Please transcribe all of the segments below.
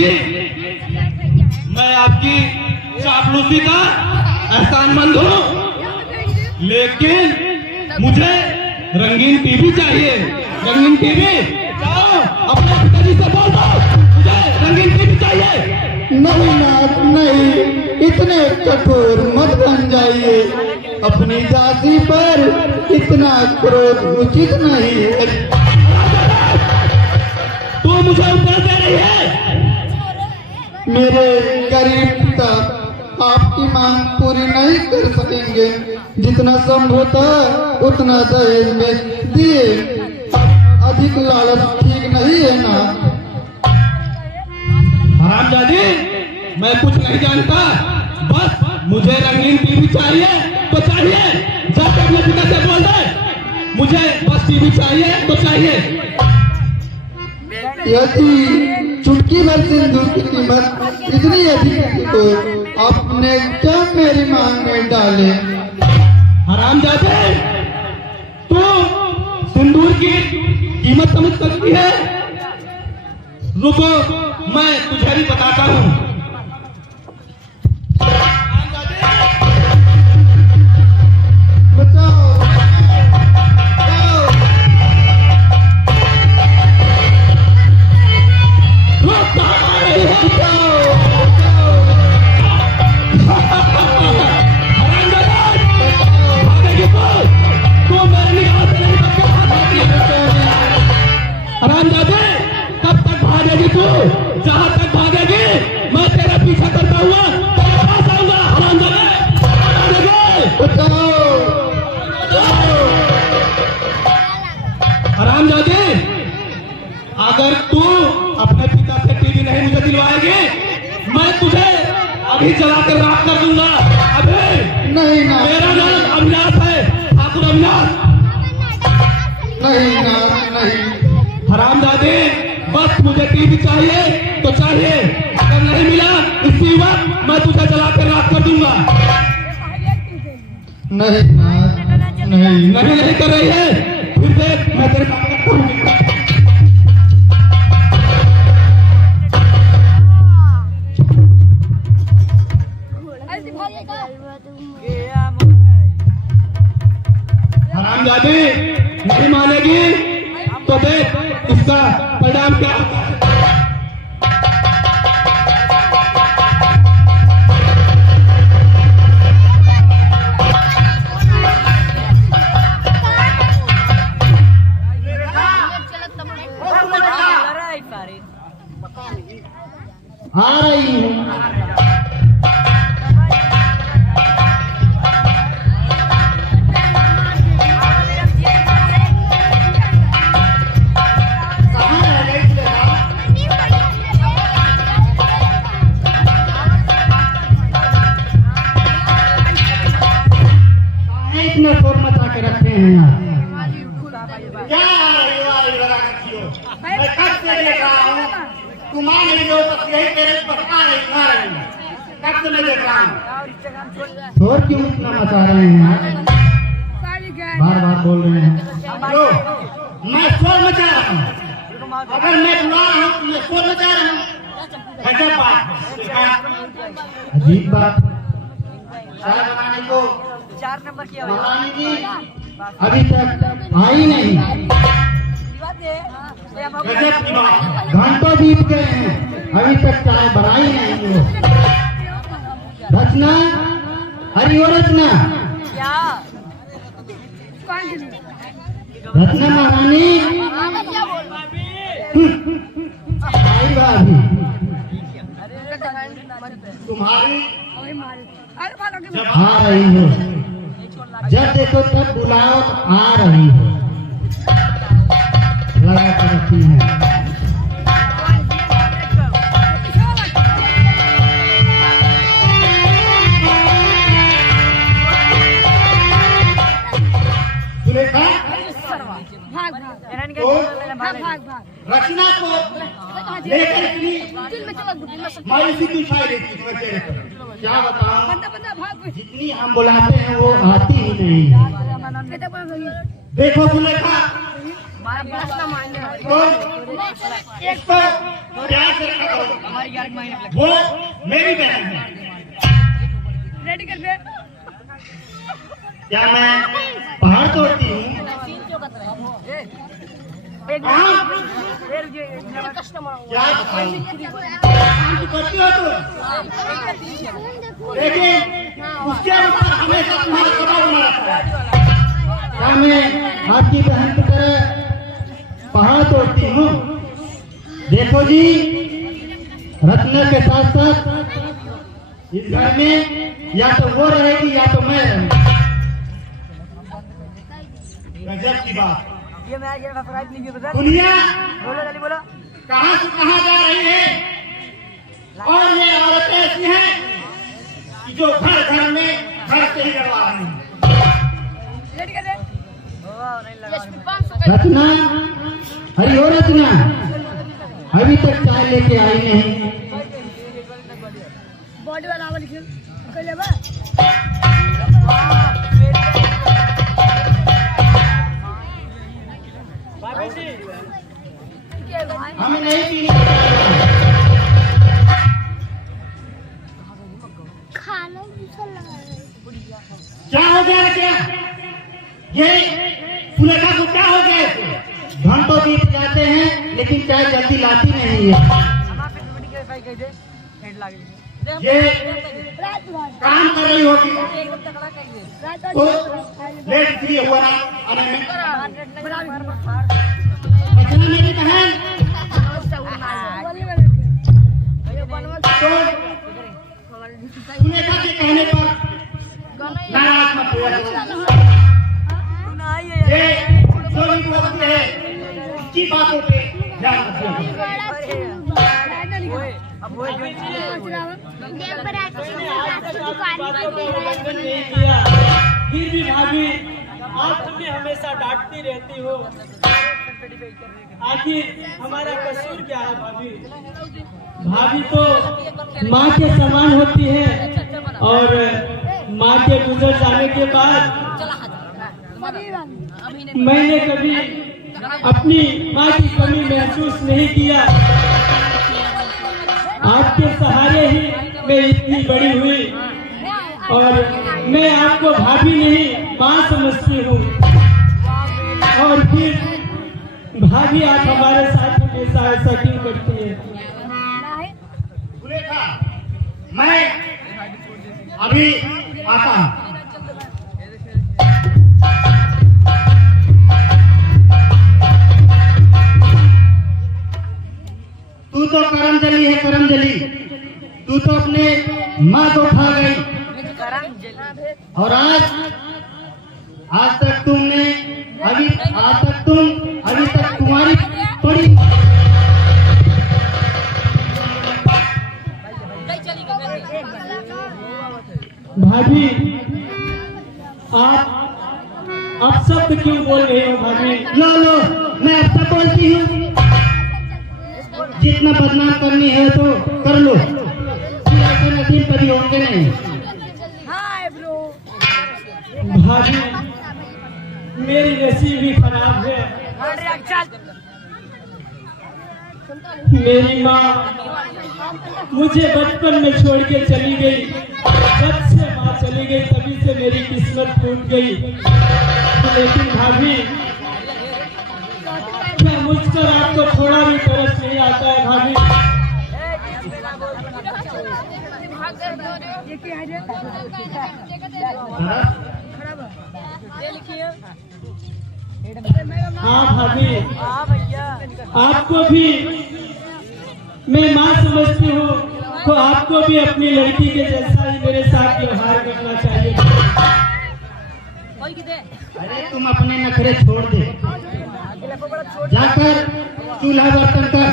जी, मैं आपकी चापलूसी का एहसानमंद हूँ, लेकिन मुझे रंगीन टीवी चाहिए। रंगीन टीवी, जाओ अपने पिताजी से बोल दो मुझे रंगीन टीवी चाहिए। नहीं नाथ नहीं, इतने कठोर मत बन जाइए। अपनी दासी पर इतना क्रोध उचित नहीं है। तू मुझे उपदेश दे रही है? मेरे गरीब पिता आपकी मांग पूरी नहीं कर सकेंगे। जितना संभव था उतना दहेज में दिए। अधिक लालच ठीक नहीं है ना। हरामजादी, मैं कुछ नहीं जानता, बस मुझे रंगीन टीवी चाहिए तो चाहिए। जाकर अपने पिता से बोल दे मुझे बस टीवी चाहिए तो चाहिए। यदि चुटकी भर सिंदूर की कीमत इतनी अधिक है तो आपने क्या मेरी मांग में डाले? हरामजादे, तू सिंदूर की कीमत समझ सकती है? रुको, मैं तुझे भी बताता हूँ। हरामजादे, कब तक भागेगी तू? जहाँ तक भागेगी मैं तेरा पीछा करता हुआ तेरे पास आऊंगा। हरामजादे, हरामजादे, अगर तू अपने पिता से टीवी नहीं मुझे दिलवाएगी, मैं तुझे अभी चलाकर राख कर दूंगा। अभी नहीं ना, मेरा नाम अविनाश है, ठाकुर अविनाश। नहीं नाथ नहीं। हरामजादे, बस मुझे टीवी चाहिए तो चाहिए, अगर नहीं मिला इसी वक्त मैं तुझे जलाकर राख कर दूंगा। नहीं नाथ नहीं। नहीं कर रही है, फिर देख मैं तेरे साथ क्या करूंगा। हरामजादे, नहीं मानेगी तो देख इसका परिणाम क्या होता है। आ रही हूँ। इतने शोर मचा के रखे हैं यहाँ। क्या मैं कब से देख रहा हूँ, तुम आ नहीं हो बस यही तेरे बता नहीं खा रही हूँ। कब से मैं देख रहा हूँ। शोर क्यों इतना मचा रहे हैं? बार बार बोल रहे हैं। लो, मैं शोर मचा रहा हूँ। अगर मैं बुला रहा हूँ तो मैं शोर मचा रहा हूँ। गजब बात। अजीब बात। चाय बनाने को 4 नंबर किया महारानी जी अभी तक आई नहीं। गजब की बात। घंटों बीत गए हैं, अभी तक चाय बनाई नहीं हो। रचना, अरे ओ रचना, क्या? रचना महारानी आई भाभी। तुम्हारी आ रही हो, जब देखो तब बुलाओ आ रही हो। लगा कर रखी है। सुलेखा, भाग रचना को लेकर इतनी मायूसी क्यों छाई रहती है तुम्हें चेहरे पर? क्या बताऊं, जितनी हम बुलाते हैं वो आती ही नहीं। देखो सुलेखा, तो एक तो प्यार से रखा करो। हमारी 11 महीने लगे। वो मेरी बहन है। रेडी कर दे। क्या मैं पहाड़ तोड़ती हूँ? हाँ? क्या बताऊँ? काम तो करती हो तुम, लेकिन उसके अनुसार हमेशा तुम्हारा स्वभाव बना रहता है। क्या मैं आपकी बहन की तरह पहाड़ तोड़ती हूँ? देखो जी, रत्ना के साथ साथ इस घर में या तो वो रहेगी या तो मैं रहूंगा। गजब की बात। ये मैं आज फराइज नहीं किया बता। दुनिया बोलो जल्दी बोलो। कहाँ से कहाँ जा रही है, और ये औरतें ऐसी हैं कि जो घर घर में घर से ही करवा रही हैं। रेडी कर दे। ओ नहीं लगा। रत्ना, अरे ओ रत्ना, अभी तक चाय लेके आई नहीं। बॉडी वाला आवा लिखियो कर लेबा। भाभी जी हमें नहीं पीनी। क्या हो गया रे क्या? ये सुलेखा को क्या हो गया इसे? घंटों बीत जाते हैं लेकिन चाय जल्दी लाती नहीं है। हमारे पे वीडियो के फाइल कह दे हेड लाग दे। ये काम कर रही होगी एक तकड़ा कह दे। तो लेट इसलिए हुआ ना आने में। अच्छा मेरी बहन, तो सुलेखा के कहने पर नाराज मत हुआ करो। ये जो भी बोलती है इसकी बातों पे ध्यान रखिए। अब वो जो फिर भी भाभी आप तुम्हें हमेशा डांटती रहती हो, आखिर हमारा कसूर क्या है भाभी? भाभी तो माँ के समान होती है और माँ के गुजर जाने के बाद मैंने कभी अपनी माँ की कमी महसूस नहीं किया। आपके सहारे ही मैं इतनी बड़ी हुई और मैं आपको भाभी नहीं माँ समझती हूँ। और फिर भाभी आप हमारे साथ हमेशा ऐसा क्यों करती है? सुलेखा, मैं अभी आता हूँ। तू तो करमजली है, करमजली। तू तो अपने माँ को खा गई और आज तक तुमने अभी तक तुम्हारी थोड़ी भाभी आप शब्द क्यों बोल रहे हो भाभी? लो मैं अब तक बोलती हूँ। जितना बदनाम करनी है तो कर लो, ऐसे नसीब कभी होंगे नहीं। Hi bro. भाभी मेरी नसीब भी खराब है। मेरी माँ मुझे बचपन में छोड़ के चली गई। जब से माँ चली गई तभी से मेरी किस्मत टूट गई। लेकिन भाभी क्या मुझ पर आपको थोड़ा भी तरस नहीं आता है भाभी? हाँ भाभी, आपको भी मैं माँ समझती हूँ तो आपको भी अपनी लड़की के जैसा ही मेरे साथ व्यवहार करना चाहिए। अरे तुम अपने नखरे छोड़ दे, जाकर चूल्हा बर्तन कर,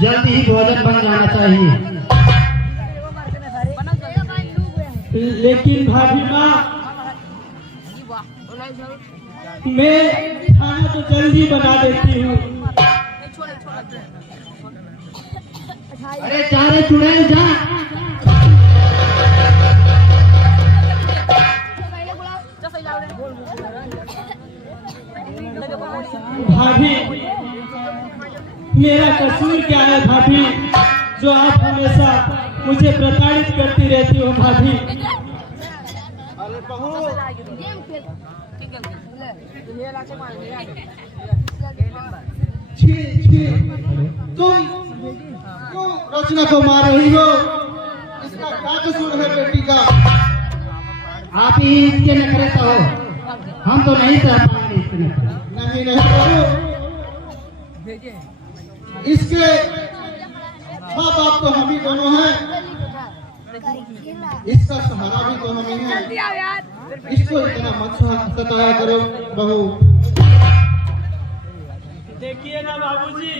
जल्दी ही भोजन बन जाना चाहिए। लेकिन भाभी माँ, मैं खाना तो जल्दी बना देती हूँ। अरे चारे चुड़ैल जा। मेरा कसूर क्या है भाभी, जो आप हमेशा मुझे प्रताड़ित करती रहती हो भाभी। अरे बहू, छी छी, तुम क्यों रचना को मार रही हो? इसका क्या कसूर है बेटी का? आप ही इसके नखरे तो हो, हम तो नहीं सह पाएंगे इसके नखरे। नहीं नहीं बहू, इसके माँ बाप तो हम ही दोनों हैं, इसका सहारा भी तो हम ही हैं। इसको इतना मत सताया करो बहू। देखिए ना बाबूजी,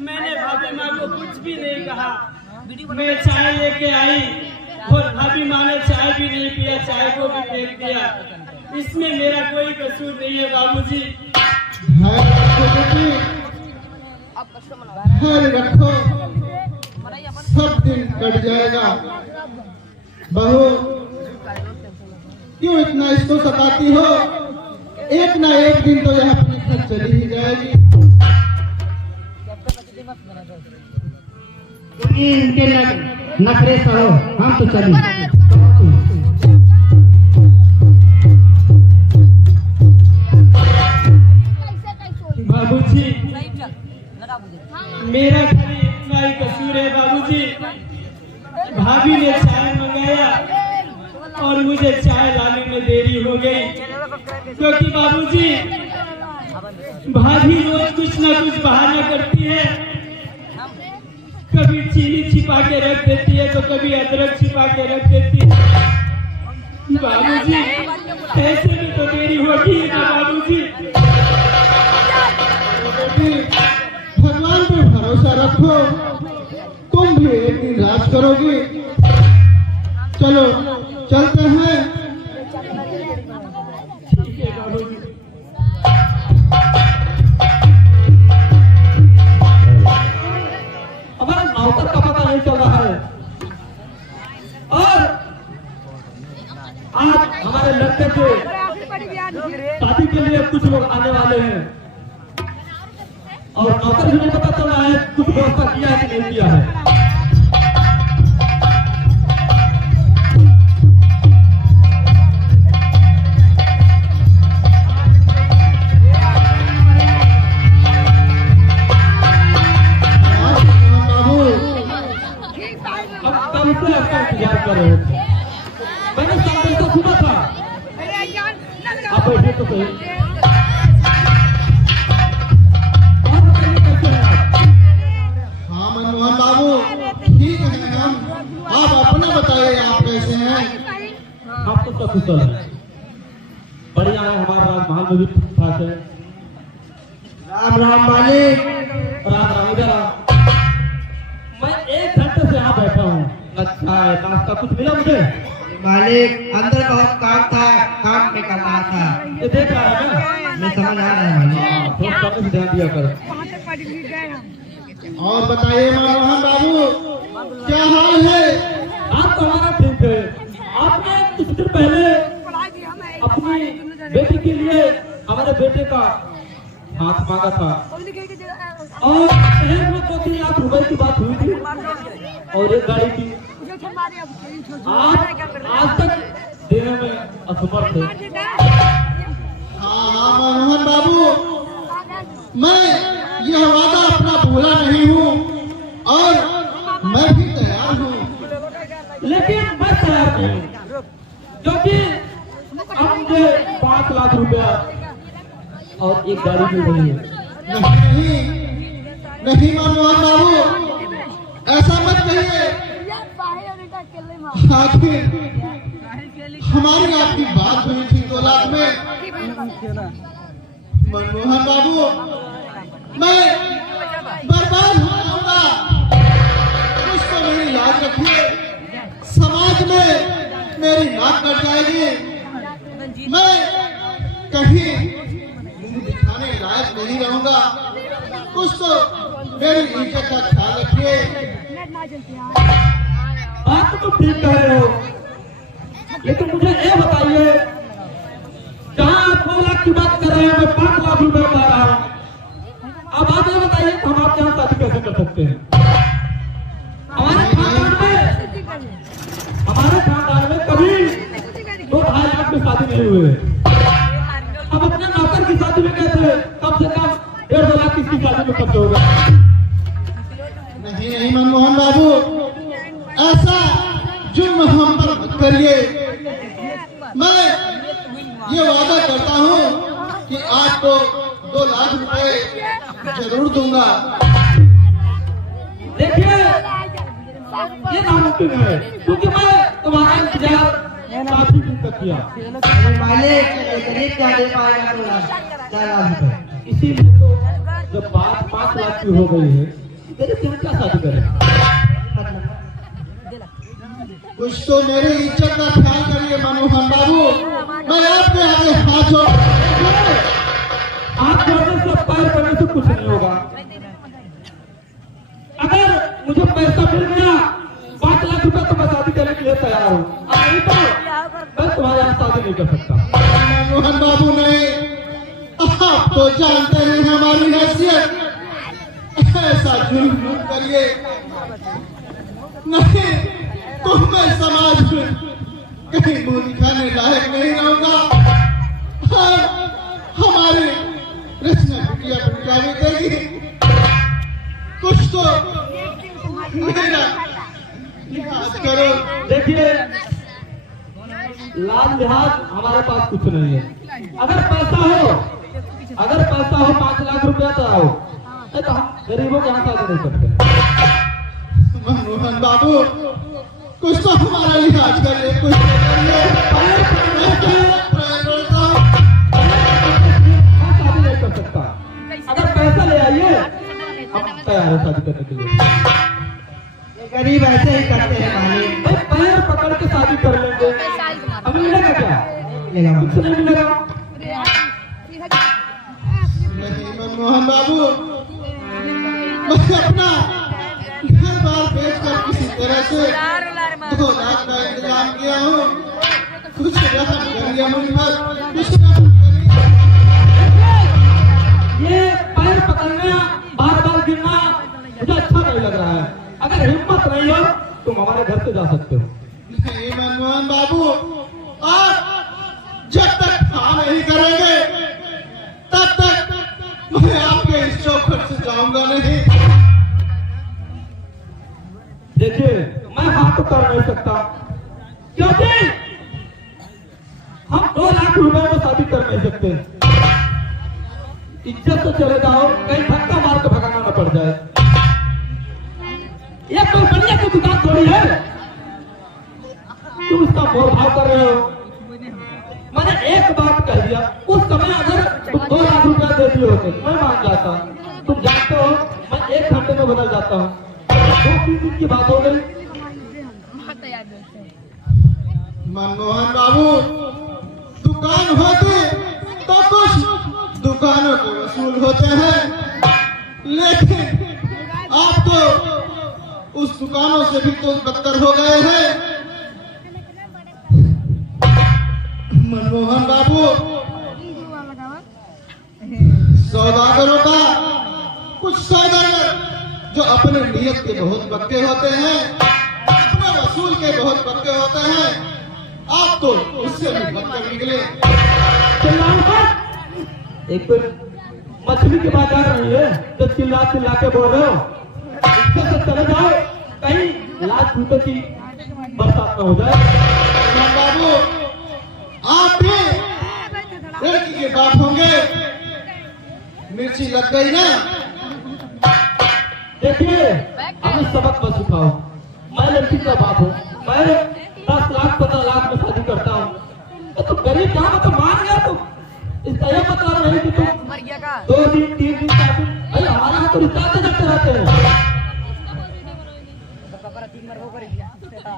मैंने भाभी माँ को कुछ भी नहीं कहा। मैं चाय लेके आई और भाभी माँ ने चाय भी नहीं पिया, चाय को भी फेंक दिया। इसमें मेरा कोई कसूर नहीं है बाबूजी। है बेटी, खैर रखो, सब दिन कट जाएगा। बहू, क्यों इतना इसको सताती हो? एक ना एक दिन तो यह अपने घर चली ही जाएगी। तुम ही इनके नखरे सहो, हम तो चले। बाबूजी, मेरा खाली इतना ही कसूर है बाबूजी। भाभी ने चाय मंगाया और मुझे चाय लाने में देरी हो गई, क्योंकि बाबूजी भाभी रोज कुछ ना कुछ बहाना करती है। कभी चीनी छिपा के रख देती है तो कभी अदरक छिपा के रख देती है। बाबूजी ऐसे में तो देरी होगी ना बाबूजी। भगवान पे भरोसा रखो, तुम भी एक दिन राज करोगी। चलो चलते हैं। ठीक है बाबूजी। हमारा नौकर का पता नहीं चल रहा है और आज हमारे लड़के के शादी के लिए कुछ लोग आने वाले हैं और नौकर भी नहीं पता चल रहा है कुछ व्यवस्था किया है कि नहीं किया है। कब से आपका इंतजार कर रहे थे, मैंने सामने से सुना था। आप बैठे तो सही। और बताइए कैसे हैं आप? हाँ मनमोहन बाबू, ठीक है हम। आप अपना बताइए, आप कैसे हैं? आप तो सब कुशल है, बढ़िया है। हमारा राजमहल में भी ठीक ठाक है। राम राम मालिक। राम राम। इधर आओ। मैं 1 घंटे से यहाँ बैठा हूँ। अच्छा है, नाश्ता कुछ मिला मुझे? मालिक, अंदर बहुत काम था, काम पे कर रहा था। ये देख रहा है ना, मैं समझ आ रहा है मालिक। थोड़ा समय से ध्यान दिया करो। और बताइए मनमोहन बाबू, क्या हाल है? आप तो हमारा ठीक है। आपने कुछ दिन पहले अपनी बेटी के लिए हमारे बेटे का हाथ मांगा था और 1-2 लाख रुपए की बात हुई थी और एक गाड़ी की। आज तक देने में असमर्थ है। हाँ मनमोहन बाबू, मैं यह वादा अपना भूला नहीं हूँ और मैं भी तैयार हूँ। लेकिन मैं तैयार नहीं हूँ, क्योंकि अब मुझे 5 लाख रुपया और एक गाड़ी भी नहीं है। नहीं नहीं मनमोहन बाबू, ऐसा मत कहिए। आखिर हमारी आपकी बात हुई थी 2 लाख में। मनमोहन बाबू, मैं बर्बाद हो जाऊंगा। कुछ तो मेरी लाज रखिए, समाज में मेरी नाक कट जाएगी। मैं कहीं मुंह दिखाने लायक नहीं रहूंगा। कुछ तो मेरी इज्जत का ख्याल रखिए। बात तो ठीक कह रहे हो, लेकिन मुझे ये बताइए, जहाँ आप 2 लाख की बात कर रहे हैं, मैं 5 लाख रुपए बता रहा हूँ। अब आप ये बताइए हम आप आपके यहाँ शादी कैसे कर सकते हैं? हमारे खानदान में कभी 2 ढाई लाख में शादी नहीं हुए। अब अपने नौकर की शादी में कैसे कम से कम 1.5 लाख की शादी में कब होगा? नहीं मनमोहन बाबू, ऐसा जुर्म हम पर मत करिए। मैं ये वादा करता हूँ कि आपको 2 लाख रुपए जरूर दूंगा। देखिए ये नामुमकिन है, क्योंकि मैं तुम्हारा इंतजार काफी दिन तक किया। मालिक करीब क्या दे पाएगा? 4 लाख रुपए। इसीलिए तो जब बात 5 लाख की हो गई है, तेरे से क्या शादी करें? कुछ तो मेरी इज्जत का ख्याल करिए मनमोहन बाबू। मैं आपके आगे हाथ जोड़, हाथ जोड़ने से पैर करने से कुछ नहीं होगा। अगर मुझे पैसा मिल गया 5 लाख रुपए तो मैं शादी करने के लिए तैयार हूँ, नहीं तो मैं तुम्हारे यहाँ शादी नहीं कर सकता। मनमोहन बाबू नहीं, आप तो जानते हैं हमारी हैसियत। ऐसा जुल्म मत करिए, नहीं तो मैं समाज में कहीं मुंह दिखाने लायक नहीं रहूंगा। हाँ, हमारी रचना बिटिया बिटिया भी देगी। कुछ तो मेरा लिहाज करो। देखिए लाल लिहाज हमारे पास कुछ नहीं है। अगर पैसा हो 5 लाख रुपया तो आओ, नहीं तो हम गरीबों के यहाँ शादी नहीं करते। मनमोहन बाबू, कुछ तो हमारा लिहाज करिए, कुछ तो करिए। मैं शादी नहीं कर सकता। अगर पैसा ले आइए, हम तैयार है शादी करने के लिए। गरीब ऐसे ही करते हैं मालिक। भाई पैर पकड़ के शादी कर लेंगे, हमें मिलेगा क्या? कुछ नहीं मिलेगा। नहीं मनमोहन बाबू, मैं अपना घर बार बेचकर किसी तरह से 2 लाख का इंतजाम किया हूँ। कुछ रकम करिए मुझ पर, कुछ रकम करिए। ये पैर पकड़ना, बार गिरना मुझे अच्छा नहीं लग रहा है। अगर हिम्मत नहीं हो तुम हमारे घर से जा सकते हो। नहीं मनमोहन बाबू, आप जब तक हाँ नहीं करेंगे तब तक मैं आपके इस चौखट से जाऊंगा नहीं। देखिए मैं हाँ तो कर नहीं सकता, क्योंकि हम 2 लाख रुपए में शादी कर नहीं सकते। इज्जत तो चले जाओ, कहीं धक्का मार के भगाना न पड़ जाए। ये कोई बढ़िया की दुकान थोड़ी है तुम उसका मोल भाव कर रहे हो। मैंने एक बात कह दिया, उस समय अगर तुम 2 लाख रुपया दे दिए होते मैं मान जाता। तुम जानते हो मैं 1 घंटे में बदल जाता हूँ। 2-3 दिन की बात हो गई। मनमोहन बाबू, दुकान होती तो कुछ दुकानों के वसूल होते हैं, लेकिन आप तो उस दुकानों से भी तो बदतर हो गए हैं। मनमोहन बाबू, सौदागरों का कुछ सौदागर जो अपने नियत के बहुत पक्के होते हैं, अपने वसूल के बहुत पक्के होते हैं, आप तो उससे भी बदतर निकले। एक तो मछली की बाजार नहीं है तो चिल्ला के बोल रहे हो। इससे से चले जाओ, कहीं लाख रुपए की बरसात न हो जाए। बाबू, आप भी लड़की के बाप होंगे, मिर्ची लग गई ना। देखिए हमें सबक मत सिखाओ। मैं लड़की का बाप हूँ, मैं 10 लाख 15 लाख में शादी करता हूँ। तो गरीब जहाँ तो मान गया, तो इसका यह मतलब नहीं कि तुम 2 दिन 3 दिन 4 दिन, भाई हमारे यहाँ तो रिचार्ज करते रहते हैं।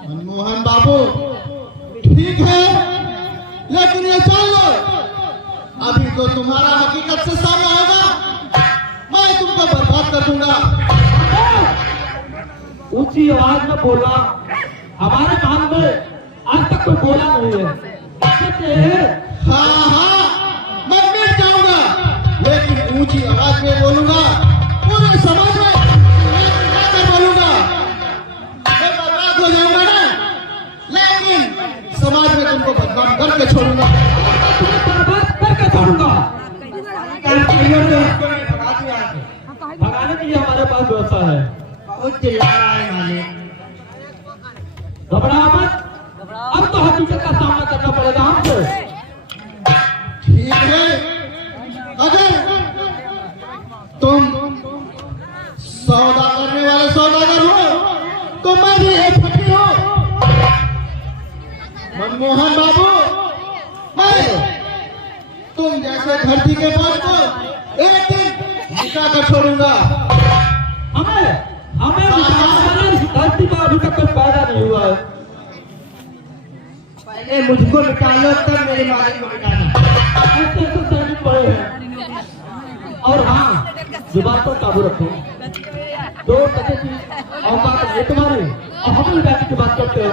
मनमोहन बाबू, ठीक है, लेकिन ये जान लो, अभी तो तुम्हारा हकीकत से सामना होगा। मैं तुमको बर्बाद कर दूंगा। ऊंची आवाज में बोलना, हमारे भाग में आज तक कोई बोला नहीं है। हाँ हाँ, मैं मिट जाऊंगा, लेकिन ऊंची आवाज में बोलूंगा, पूरे समाज में भगाने के लिए हमारे पास व्यवस्था है। बहुत चिल्ला रहा है मालिक। घबरा मत, अब तो हकीकत का सामना करना पड़ेगा हमको। ठीक है, अगर तुम सौदा करने वाले सौदागर हो तो मैं भी एक फकीर हूँ। मनमोहन बाबू, मैं तुम जैसे धरती के पास को एक दिन झुका कर छोड़ूंगा। हमें धरती पर अभी तक कुछ पैदा नहीं हुआ है। पहले मुझको निकालो तब मेरे मालिक को निकालना। ऐसे तो सैनिक पड़े हैं। और हाँ, जुबान पर काबू रखो। 2 टके की औकात है तुम्हारी और हम लुटाने की बात करते हो।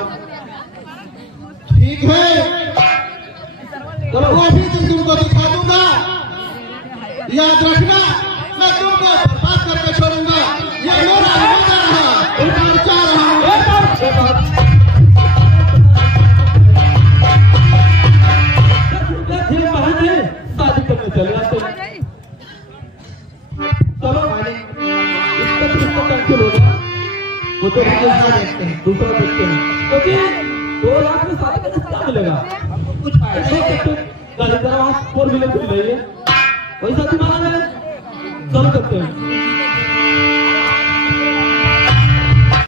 ठीक है, चलो वो भी दिन तुमको दिखा दूंगा। याद रखना, मैं तुमको बर्बाद करके छोड़ूंगा। ये मेरा वादा रहा, एक बार चाह रहा हूँ। शादी करने चले जाते हैं। चलो इसका कैंसिल हो गया। वो तो दूसरा देखते हैं, क्योंकि 2 लाख में शादी करने से क्या मिलेगा? कुछ फायदा गाड़ी 4 व्हीलर खुल रही है, वही शादी माना जाए। चलो करते हैं।